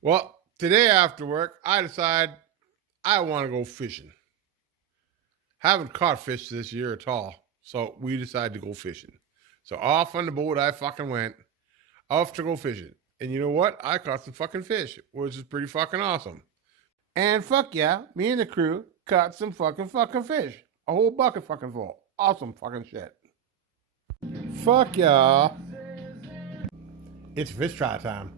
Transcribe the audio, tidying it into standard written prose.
Well, today after work, I decide I want to go fishing. Haven't caught fish this year at all, so we decided to go fishing. So off on the boat I fucking went, off to go fishing. And you know what? I caught some fucking fish, which is pretty fucking awesome. And fuck yeah, me and the crew caught some fucking fish. A whole bucket fucking full. Awesome fucking shit. Fuck yeah. It's fish try time.